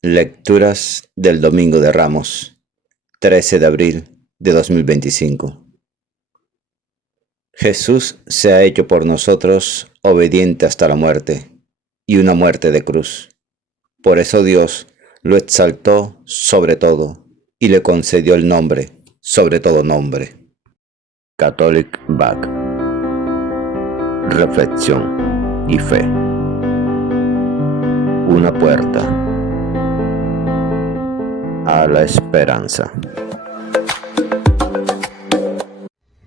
Lecturas del Domingo de Ramos, 13 de abril de 2025. Jesús se ha hecho por nosotros obediente hasta la muerte, y una muerte de cruz. Por eso Dios lo exaltó sobre todo, y le concedió el nombre sobre todo nombre. Catholic Back. Reflexión y fe. Una puerta a la esperanza.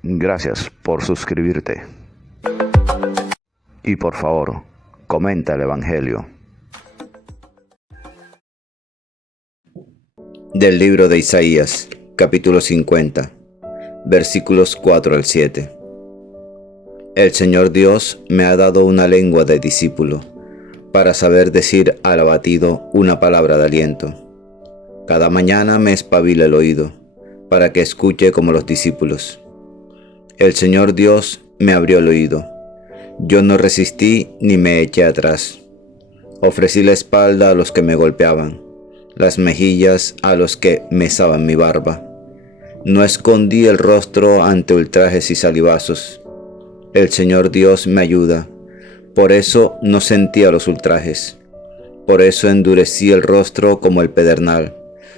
Gracias por suscribirte. Y por favor, comenta el Evangelio. Del libro de Isaías, capítulo 50, versículos 4 al 7. El Señor Dios me ha dado una lengua de discípulo, para saber decir al abatido una palabra de aliento. Cada mañana me espabila el oído, para que escuche como los discípulos. El Señor Dios me abrió el oído. Yo no resistí ni me eché atrás. Ofrecí la espalda a los que me golpeaban, las mejillas a los que mesaban mi barba. No escondí el rostro ante ultrajes y salivazos. El Señor Dios me ayuda, por eso no sentía los ultrajes. Por eso endurecí el rostro como el pedernal,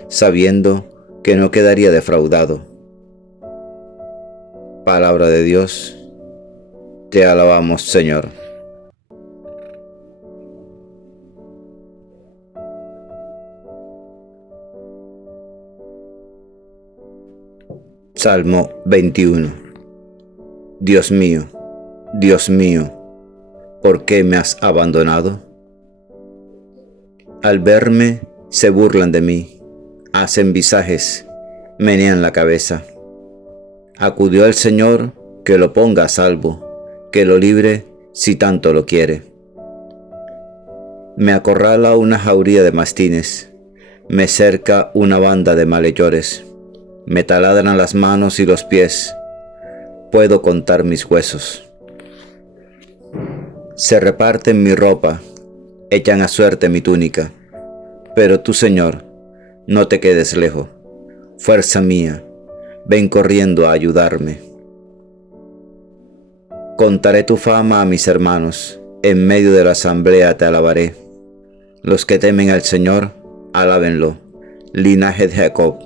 sabiendo que no quedaría defraudado. Palabra de Dios, te alabamos, Señor. Salmo 21. Dios mío, ¿por qué me has abandonado? Al verme, se burlan de mí, hacen visajes, menean la cabeza. Acudió el Señor, que lo ponga a salvo, que lo libre si tanto lo quiere. Me acorrala una jauría de mastines, me cerca una banda de malhechores, me taladran las manos y los pies, puedo contar mis huesos. Se reparten mi ropa, echan a suerte mi túnica, pero tú, Señor, no te quedes lejos. Fuerza mía, ven corriendo a ayudarme. Contaré tu fama a mis hermanos, en medio de la asamblea te alabaré. Los que temen al Señor, alábenlo. Linaje de Jacob,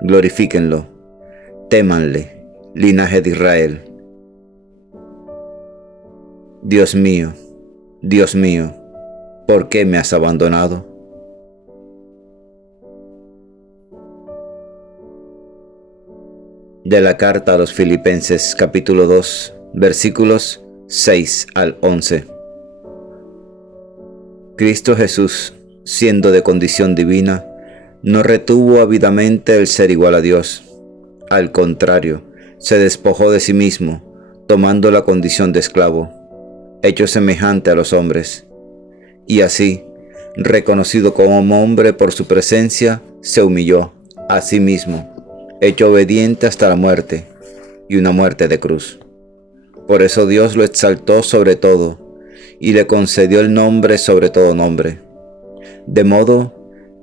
glorifíquenlo. Témanle, linaje de Israel. Dios mío, ¿por qué me has abandonado? De la carta a los Filipenses, capítulo 2, versículos 6 al 11. Cristo Jesús, siendo de condición divina, no retuvo ávidamente el ser igual a Dios. Al contrario, se despojó de sí mismo, tomando la condición de esclavo, hecho semejante a los hombres. Y así, reconocido como hombre por su presencia, se humilló a sí mismo, hecho obediente hasta la muerte, y una muerte de cruz. Por eso Dios lo exaltó sobre todo, y le concedió el nombre sobre todo nombre, de modo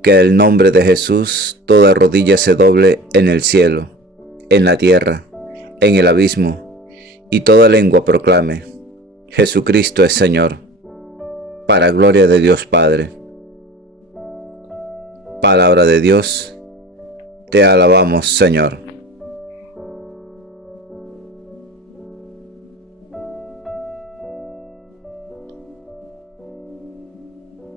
que el nombre de Jesús toda rodilla se doble en el cielo, en la tierra, en el abismo, y toda lengua proclame: Jesucristo es Señor, para gloria de Dios Padre. Palabra de Dios, te alabamos, Señor.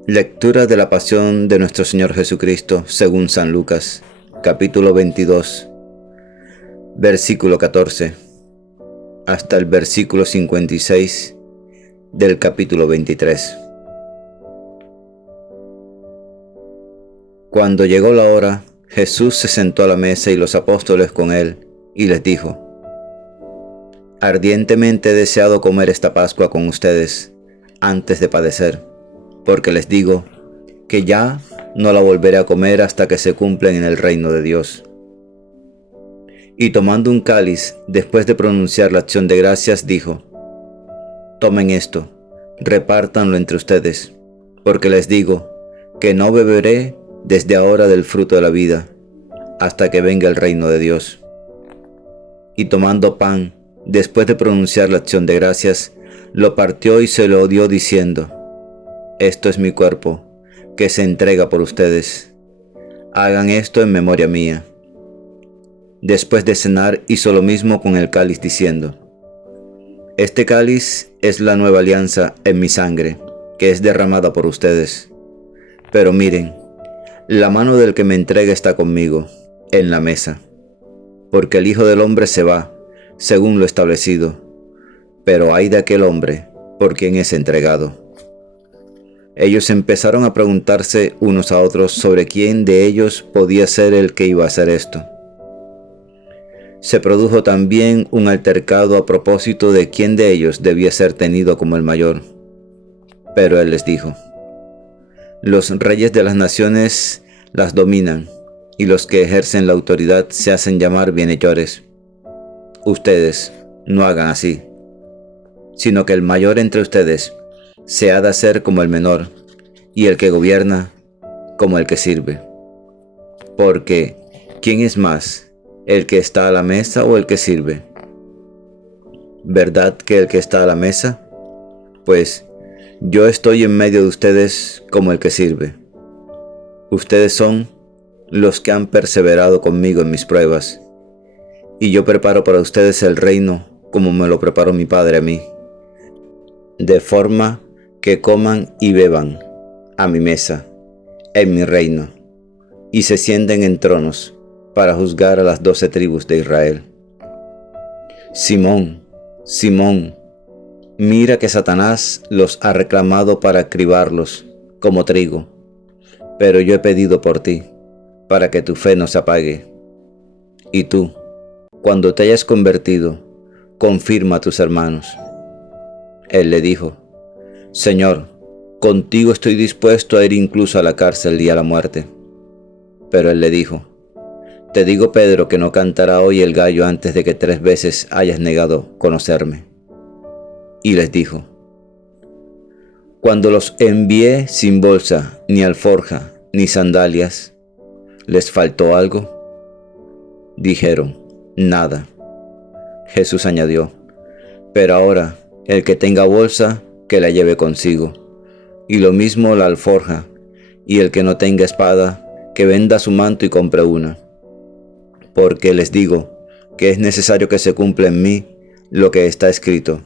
Lectura de la Pasión de nuestro Señor Jesucristo según San Lucas, capítulo 22, versículo 14, hasta el versículo 56 del capítulo 23. Cuando llegó la hora, Jesús se sentó a la mesa y los apóstoles con él, y les dijo: Ardientemente he deseado comer esta Pascua con ustedes antes de padecer, porque les digo que ya no la volveré a comer hasta que se cumplan en el reino de Dios. Y tomando un cáliz, después de pronunciar la acción de gracias, dijo: Tomen esto, repártanlo entre ustedes, porque les digo que no beberé desde ahora del fruto de la vida, hasta que venga el reino de Dios. Y tomando pan, después de pronunciar la acción de gracias, lo partió y se lo dio diciendo: Esto es mi cuerpo, que se entrega por ustedes. Hagan esto en memoria mía. Después de cenar, hizo lo mismo con el cáliz diciendo: Este cáliz es la nueva alianza en mi sangre, que es derramada por ustedes. Pero miren, la mano del que me entrega está conmigo, en la mesa. Porque el Hijo del Hombre se va, según lo establecido, pero ay de aquel hombre por quien es entregado. Ellos empezaron a preguntarse unos a otros sobre quién de ellos podía ser el que iba a hacer esto. Se produjo también un altercado a propósito de quién de ellos debía ser tenido como el mayor. Pero él les dijo: Los reyes de las naciones las dominan, y los que ejercen la autoridad se hacen llamar bienhechores. Ustedes no hagan así, sino que el mayor entre ustedes se ha de hacer como el menor, y el que gobierna como el que sirve. Porque, ¿quién es más, el que está a la mesa o el que sirve? ¿Verdad que el que está a la mesa? Pues yo estoy en medio de ustedes como el que sirve. Ustedes son los que han perseverado conmigo en mis pruebas, y yo preparo para ustedes el reino como me lo preparó mi Padre a mí, de forma que coman y beban a mi mesa, en mi reino, y se sienten en tronos para juzgar a las 12 tribus de Israel. Simón, Simón, mira que Satanás los ha reclamado para cribarlos como trigo, pero yo he pedido por ti, para que tu fe no se apague. Y tú, cuando te hayas convertido, confirma a tus hermanos. Él le dijo: Señor, contigo estoy dispuesto a ir incluso a la cárcel y a la muerte. Pero él le dijo: Te digo, Pedro, que no cantará hoy el gallo antes de que 3 veces hayas negado conocerme. Y les dijo: Cuando los envié sin bolsa, ni alforja, ni sandalias, ¿les faltó algo? Dijeron: Nada. Jesús añadió: Pero ahora, el que tenga bolsa, que la lleve consigo, y lo mismo la alforja, y el que no tenga espada, que venda su manto y compre una. Porque les digo que es necesario que se cumpla en mí lo que está escrito.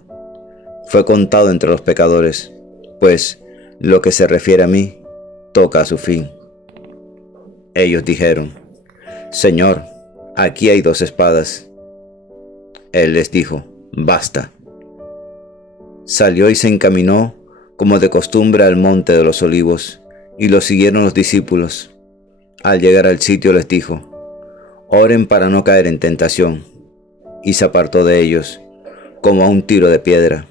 Fue contado entre los pecadores, pues lo que se refiere a mí toca a su fin. Ellos dijeron: Señor, aquí hay 2 espadas. Él les dijo: Basta. Salió y se encaminó como de costumbre al monte de los olivos, y lo siguieron los discípulos. Al llegar al sitio les dijo: Oren para no caer en tentación. Y se apartó de ellos, como a un tiro de piedra,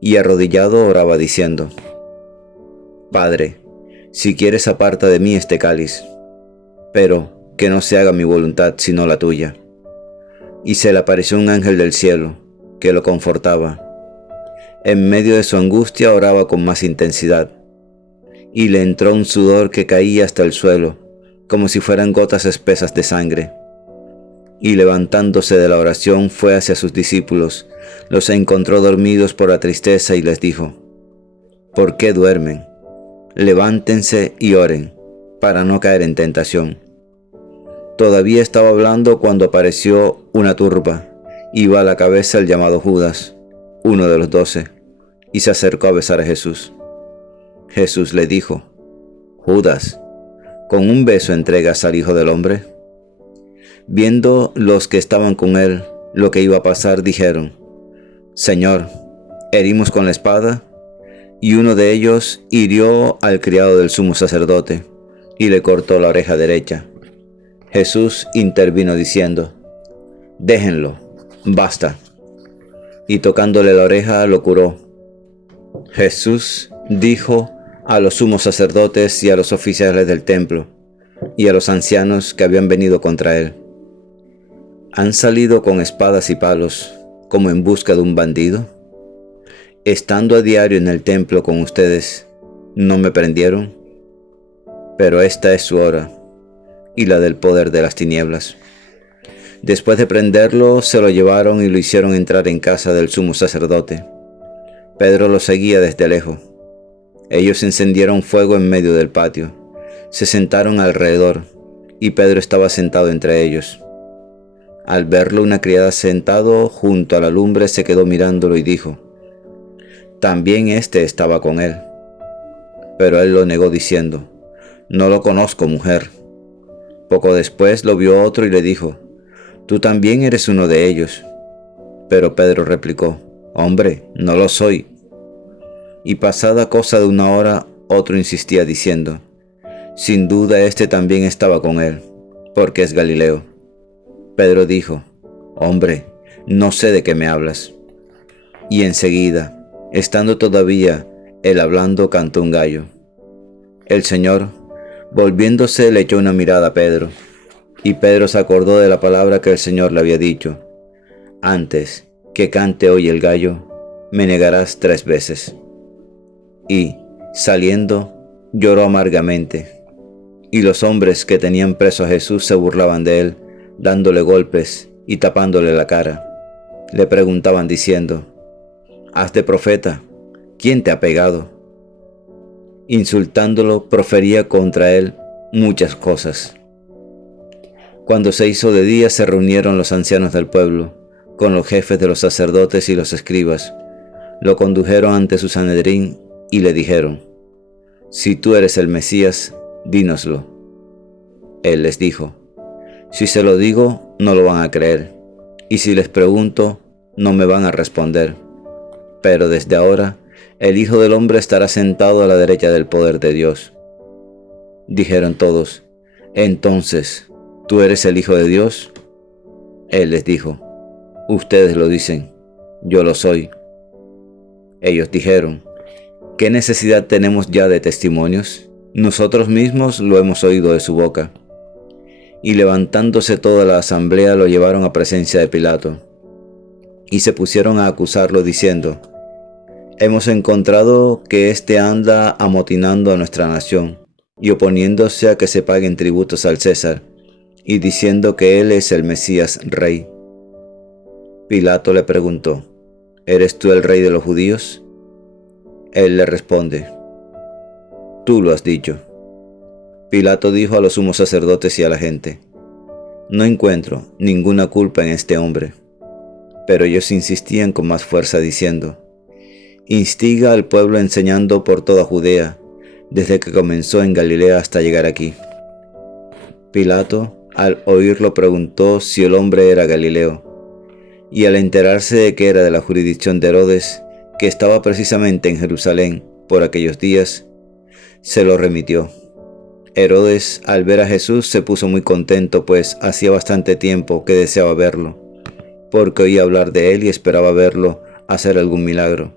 y arrodillado oraba diciendo: Padre, si quieres, aparta de mí este cáliz, pero que no se haga mi voluntad sino la tuya. Y se le apareció un ángel del cielo, que lo confortaba. En medio de su angustia oraba con más intensidad, y le entró un sudor que caía hasta el suelo, como si fueran gotas espesas de sangre. Y levantándose de la oración fue hacia sus discípulos, los encontró dormidos por la tristeza y les dijo: ¿Por qué duermen? Levántense y oren, para no caer en tentación. Todavía estaba hablando cuando apareció una turba. Iba a la cabeza el llamado Judas, uno de los 12, y se acercó a besar a Jesús. Jesús le dijo: Judas, ¿con un beso entregas al Hijo del Hombre? Viendo los que estaban con él lo que iba a pasar, dijeron: Señor, ¿herimos con la espada? Y uno de ellos hirió al criado del sumo sacerdote y le cortó la oreja derecha. Jesús intervino diciendo: Déjenlo, basta. Y tocándole la oreja lo curó. Jesús dijo a los sumos sacerdotes y a los oficiales del templo y a los ancianos que habían venido contra él: ¿Han salido con espadas y palos como en busca de un bandido? Estando a diario en el templo con ustedes, ¿no me prendieron? pero esta es su hora, y la del poder de las tinieblas. Después de prenderlo, se lo llevaron y lo hicieron entrar en casa del sumo sacerdote. Pedro lo seguía desde lejos. Ellos encendieron fuego en medio del patio, se sentaron alrededor, y Pedro estaba sentado entre ellos. Al verlo, una criada sentado junto a la lumbre se quedó mirándolo y dijo: «También éste estaba con él». Pero él lo negó diciendo: «No lo conozco, mujer». Poco después lo vio otro y le dijo: «Tú también eres uno de ellos». Pero Pedro replicó: «Hombre, no lo soy». Y pasada cosa de una hora, otro insistía diciendo: «Sin duda éste también estaba con él, porque es Galileo». Pedro dijo: «Hombre, no sé de qué me hablas». Y enseguida, estando todavía él hablando, cantó un gallo. El Señor, volviéndose, le echó una mirada a Pedro, y Pedro se acordó de la palabra que el Señor le había dicho: «Antes que cante hoy el gallo, me negarás 3 veces». Y, saliendo, lloró amargamente. Y los hombres que tenían preso a Jesús se burlaban de él, dándole golpes y tapándole la cara. Le preguntaban diciendo: «Haz de profeta, ¿quién te ha pegado?». Insultándolo, profería contra él muchas cosas. Cuando se hizo de día, se reunieron los ancianos del pueblo, con los jefes de los sacerdotes y los escribas. Lo condujeron ante su Sanedrín y le dijeron: «Si tú eres el Mesías, dínoslo». Él les dijo: «Si se lo digo, no lo van a creer, y si les pregunto, no me van a responder. Pero desde ahora, el Hijo del Hombre estará sentado a la derecha del poder de Dios». Dijeron todos: «Entonces, ¿tú eres el Hijo de Dios?». Él les dijo: «Ustedes lo dicen, yo lo soy». Ellos dijeron: «¿Qué necesidad tenemos ya de testimonios? Nosotros mismos lo hemos oído de su boca». Y levantándose toda la asamblea, lo llevaron a presencia de Pilato, y se pusieron a acusarlo diciendo: «Hemos encontrado que éste anda amotinando a nuestra nación, y oponiéndose a que se paguen tributos al César, y diciendo que él es el Mesías Rey». Pilato le preguntó: «¿Eres tú el rey de los judíos?». Él le responde: «Tú lo has dicho». Pilato dijo a los sumos sacerdotes y a la gente: «No encuentro ninguna culpa en este hombre». Pero ellos insistían con más fuerza diciendo: «Instiga al pueblo enseñando por toda Judea, desde que comenzó en Galilea hasta llegar aquí». Pilato, al oírlo, preguntó si el hombre era Galileo, y al enterarse de que era de la jurisdicción de Herodes, que estaba precisamente en Jerusalén por aquellos días, se lo remitió. Herodes, al ver a Jesús, se puso muy contento, pues hacía bastante tiempo que deseaba verlo, porque oía hablar de él y esperaba verlo hacer algún milagro.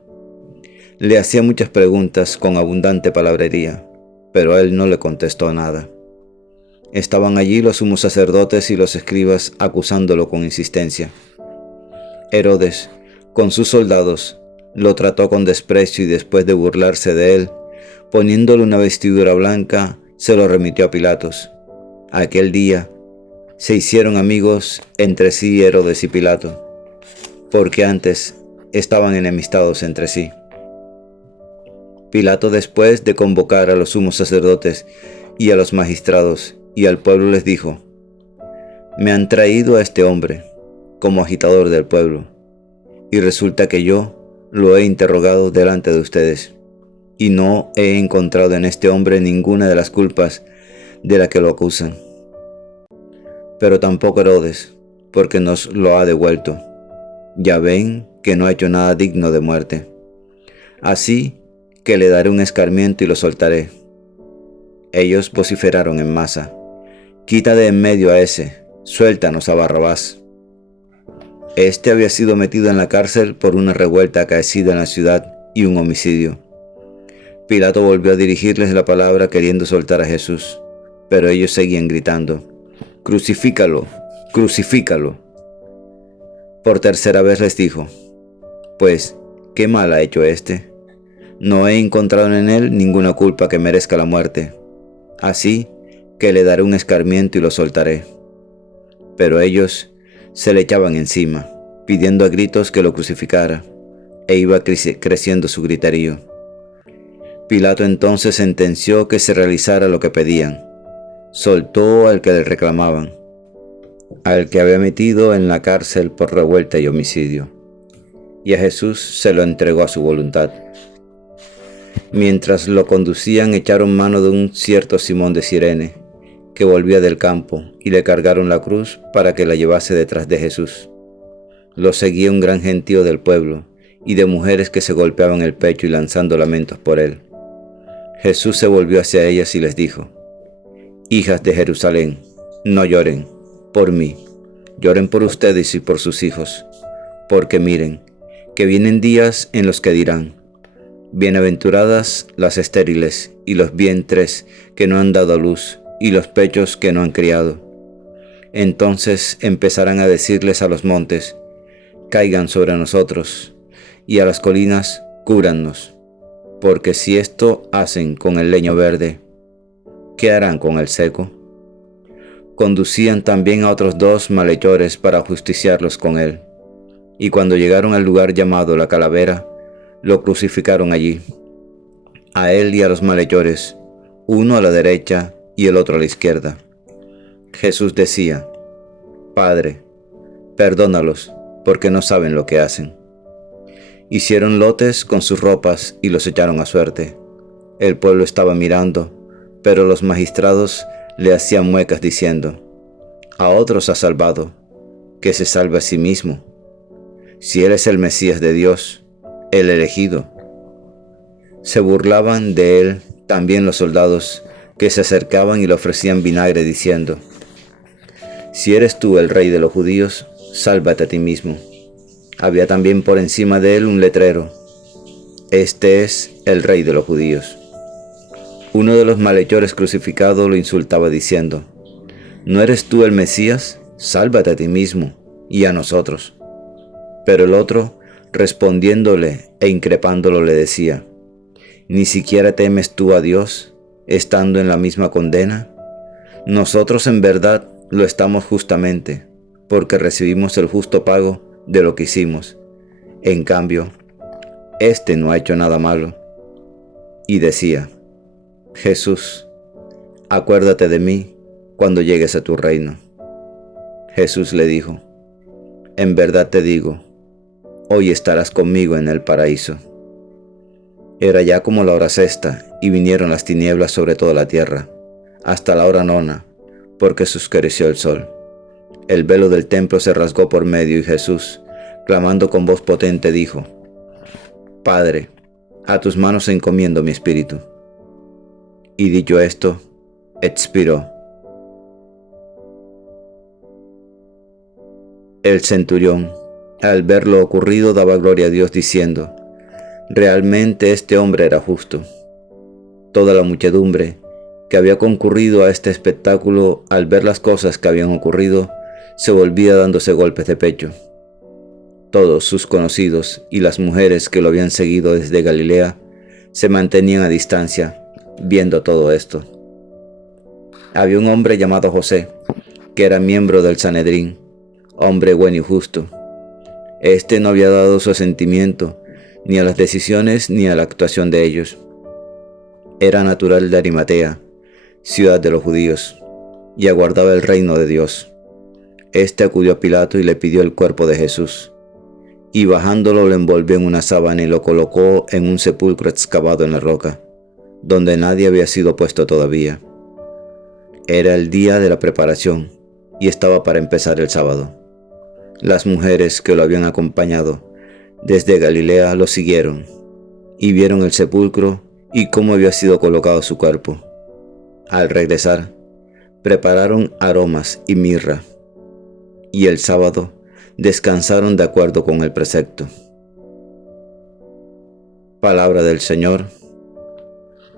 Le hacía muchas preguntas con abundante palabrería, pero él no le contestó nada. Estaban allí los sumos sacerdotes y los escribas acusándolo con insistencia. Herodes, con sus soldados, lo trató con desprecio y después de burlarse de él, poniéndole una vestidura blanca, se lo remitió a Pilatos. Aquel día se hicieron amigos entre sí Herodes y Pilato, porque antes estaban enemistados entre sí. Pilato, después de convocar a los sumos sacerdotes y a los magistrados y al pueblo, les dijo: «Me han traído a este hombre como agitador del pueblo, y resulta que yo lo he interrogado delante de ustedes, y no he encontrado en este hombre ninguna de las culpas de la que lo acusan. Pero tampoco Herodes, porque nos lo ha devuelto. Ya ven que no ha hecho nada digno de muerte. Así que le daré un escarmiento y lo soltaré». Ellos vociferaron en masa: «Quita de en medio a ese, suéltanos a Barrabás». Este había sido metido en la cárcel por una revuelta acaecida en la ciudad y un homicidio. Pilato volvió a dirigirles la palabra queriendo soltar a Jesús, pero ellos seguían gritando: «¡Crucifícalo! ¡Crucifícalo!». Por tercera vez les dijo: «Pues, ¿qué mal ha hecho este? No he encontrado en él ninguna culpa que merezca la muerte. así que le daré un escarmiento y lo soltaré. Pero ellos se le echaban encima, pidiendo a gritos que lo crucificara, e iba creciendo su griterío. Pilato entonces sentenció que se realizara lo que pedían. Soltó al que le reclamaban, al que había metido en la cárcel por revuelta y homicidio, y a Jesús se lo entregó a su voluntad. Mientras lo conducían, echaron mano de un cierto Simón de Cirene, que volvía del campo, y le cargaron la cruz para que la llevase detrás de Jesús. Lo seguía un gran gentío del pueblo, y de mujeres que se golpeaban el pecho y lanzando lamentos por él. Jesús se volvió hacia ellas y les dijo: Hijas de Jerusalén, no lloren por mí, lloren por ustedes y por sus hijos, porque miren, que vienen días en los que dirán: bienaventuradas las estériles y los vientres que no han dado a luz y los pechos que no han criado. Entonces empezarán a decirles a los montes: caigan sobre nosotros, y a las colinas: cúbrannos. Porque si esto hacen con el leño verde, ¿qué harán con el seco? Conducían también a otros 2 malhechores para justiciarlos con él, y cuando llegaron al lugar llamado la Calavera, lo crucificaron allí, a él y a los malhechores, uno a la derecha y el otro a la izquierda. Jesús decía: Padre, perdónalos, porque no saben lo que hacen. Hicieron lotes con sus ropas y los echaron a suerte. El pueblo estaba mirando, pero los magistrados le hacían muecas diciendo: a otros ha salvado, que se salve a sí mismo. Si él es el Mesías de Dios, el elegido. Se burlaban de él también los soldados que se acercaban y le ofrecían vinagre diciendo: si eres tú el rey de los judíos, sálvate a ti mismo. Había también por encima de él un letrero: este es el rey de los judíos. Uno de los malhechores crucificados lo insultaba diciendo: ¿no eres tú el Mesías? Sálvate a ti mismo y a nosotros. Pero el otro, respondiéndole e increpándolo, le decía: ¿ni siquiera temes tú a Dios, estando en la misma condena? Nosotros en verdad lo estamos justamente, porque recibimos el justo pago de lo que hicimos. En cambio, este no ha hecho nada malo. Y decía: Jesús, acuérdate de mí cuando llegues a tu reino. Jesús le dijo: en verdad te digo, hoy estarás conmigo en el paraíso. Era ya como la hora sexta, y vinieron las tinieblas sobre toda la tierra, hasta la hora nona, porque se oscureció el sol. El velo del templo se rasgó por medio, y Jesús, clamando con voz potente, dijo: Padre, a tus manos encomiendo mi espíritu. Y dicho esto, expiró. El centurión, al ver lo ocurrido, daba gloria a Dios diciendo: realmente este hombre era justo. Toda la muchedumbre que había concurrido a este espectáculo, al ver las cosas que habían ocurrido, se volvía dándose golpes de pecho. Todos sus conocidos y las mujeres que lo habían seguido desde Galilea se mantenían a distancia, viendo todo esto. Había un hombre llamado José, que era miembro del Sanedrín, hombre bueno y justo. Este no había dado su asentimiento ni a las decisiones ni a la actuación de ellos. Era natural de Arimatea, ciudad de los judíos, y aguardaba el reino de Dios. Este acudió a Pilato y le pidió el cuerpo de Jesús, y bajándolo lo envolvió en una sábana y lo colocó en un sepulcro excavado en la roca, donde nadie había sido puesto todavía. Era el día de la preparación, y estaba para empezar el sábado. Las mujeres que lo habían acompañado desde Galilea lo siguieron, y vieron el sepulcro y cómo había sido colocado su cuerpo. Al regresar, prepararon aromas y mirra, y el sábado descansaron de acuerdo con el precepto. Palabra del Señor.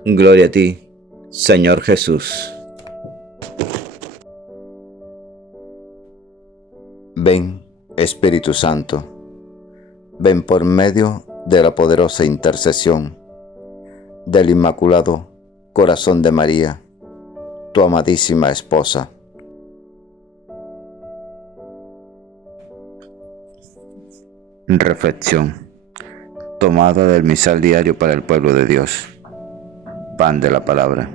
Gloria a ti, Señor Jesús. Ven, Espíritu Santo, ven por medio de la poderosa intercesión del Inmaculado Corazón de María, tu amadísima esposa. Reflexión tomada del misal diario para el pueblo de Dios. Pan de la palabra.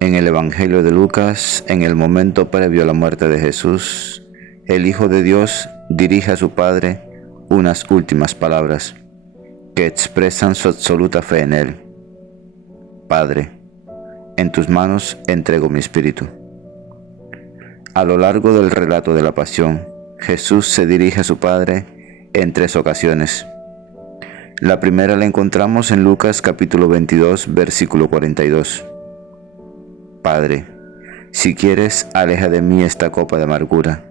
En el Evangelio de Lucas, en el momento previo a la muerte de Jesús, el Hijo de Dios dirige a su Padre unas últimas palabras que expresan su absoluta fe en Él. Padre, en tus manos entrego mi espíritu. A lo largo del relato de la pasión, Jesús se dirige a su Padre en 3 ocasiones. La primera la encontramos en Lucas capítulo 22, versículo 42. Padre, si quieres, aleja de mí esta copa de amargura,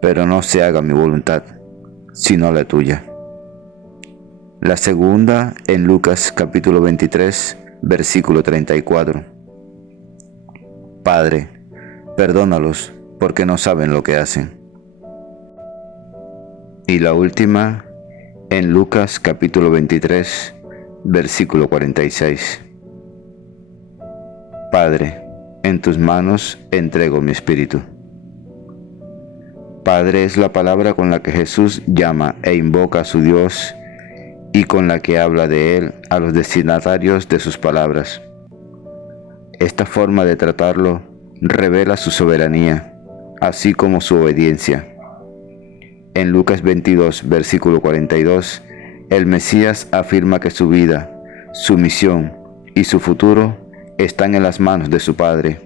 pero no se haga mi voluntad, sino la tuya. La segunda en Lucas capítulo 23, versículo 34. Padre, perdónalos, porque no saben lo que hacen. Y la última en Lucas capítulo 23, versículo 46. Padre, en tus manos entrego mi espíritu. Padre es la palabra con la que Jesús llama e invoca a su Dios y con la que habla de Él a los destinatarios de sus palabras. Esta forma de tratarlo revela su soberanía, así como su obediencia. En Lucas 22, versículo 42, el Mesías afirma que su vida, su misión y su futuro están en las manos de su Padre.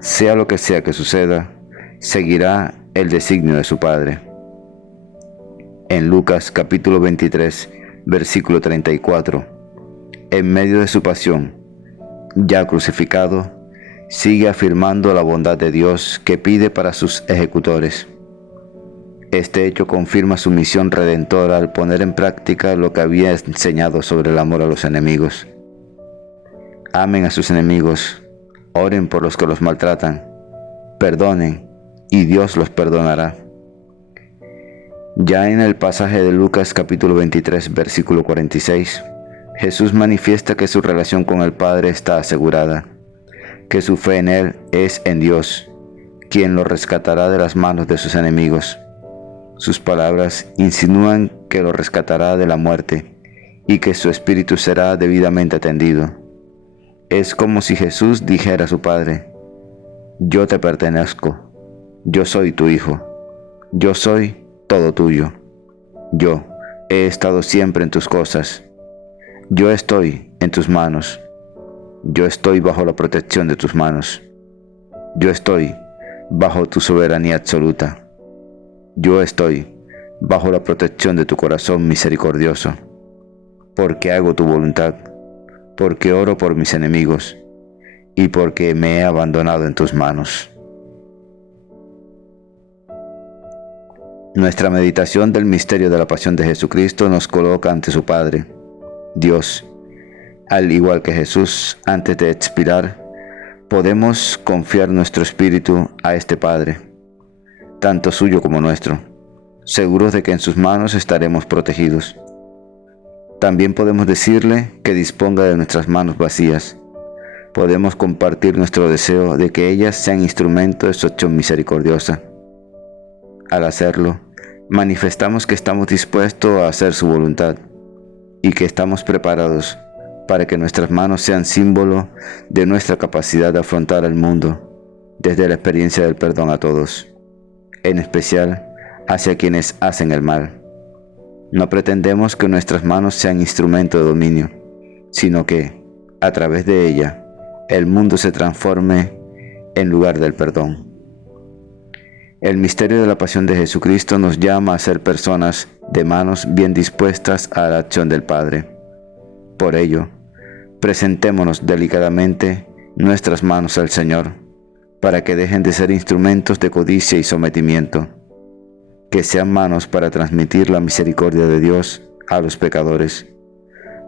Sea lo que sea que suceda, seguirá el designio de su Padre. En Lucas capítulo 23, versículo 34, en medio de su pasión, ya crucificado, sigue afirmando la bondad de Dios que pide para sus ejecutores. Este hecho confirma su misión redentora al poner en práctica lo que había enseñado sobre el amor a los enemigos. Amen a sus enemigos, oren por los que los maltratan, perdonen y Dios los perdonará. Ya en el pasaje de Lucas capítulo 23, versículo 46, Jesús manifiesta que su relación con el Padre está asegurada, que su fe en Él es en Dios, quien lo rescatará de las manos de sus enemigos. Sus palabras insinúan que lo rescatará de la muerte y que su espíritu será debidamente atendido. Es como si Jesús dijera a su Padre: yo te pertenezco, yo soy tu hijo, yo soy todo tuyo, yo he estado siempre en tus cosas, yo estoy en tus manos, yo estoy bajo la protección de tus manos, yo estoy bajo tu soberanía absoluta. Yo estoy bajo la protección de tu corazón misericordioso, porque hago tu voluntad, porque oro por mis enemigos, y porque me he abandonado en tus manos. Nuestra meditación del misterio de la pasión de Jesucristo nos coloca ante su Padre, Dios. Al igual que Jesús, antes de expirar, podemos confiar nuestro espíritu a este Padre, tanto suyo como nuestro, seguros de que en sus manos estaremos protegidos. También podemos decirle que disponga de nuestras manos vacías. Podemos compartir nuestro deseo de que ellas sean instrumento de su acción misericordiosa. Al hacerlo, manifestamos que estamos dispuestos a hacer su voluntad y que estamos preparados para que nuestras manos sean símbolo de nuestra capacidad de afrontar el mundo desde la experiencia del perdón a todos, en especial hacia quienes hacen el mal. No pretendemos que nuestras manos sean instrumento de dominio, sino que, a través de ella, el mundo se transforme en lugar del perdón. El misterio de la pasión de Jesucristo nos llama a ser personas de manos bien dispuestas a la acción del Padre. Por ello, presentémonos delicadamente nuestras manos al Señor, para que dejen de ser instrumentos de codicia y sometimiento, que sean manos para transmitir la misericordia de Dios a los pecadores,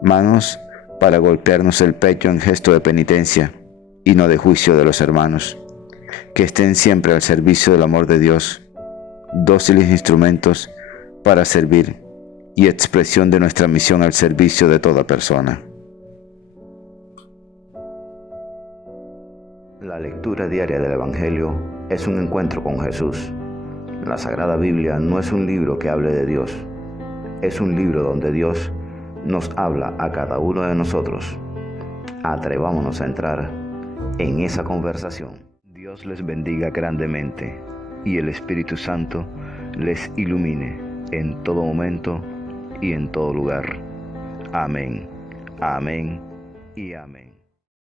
manos para golpearnos el pecho en gesto de penitencia y no de juicio de los hermanos, que estén siempre al servicio del amor de Dios, dóciles instrumentos para servir y expresión de nuestra misión al servicio de toda persona. La lectura diaria del Evangelio es un encuentro con Jesús. La Sagrada Biblia no es un libro que hable de Dios, es un libro donde Dios nos habla a cada uno de nosotros. Atrevámonos a entrar en esa conversación. Dios les bendiga grandemente y el Espíritu Santo les ilumine en todo momento y en todo lugar. Amén, amén y amén.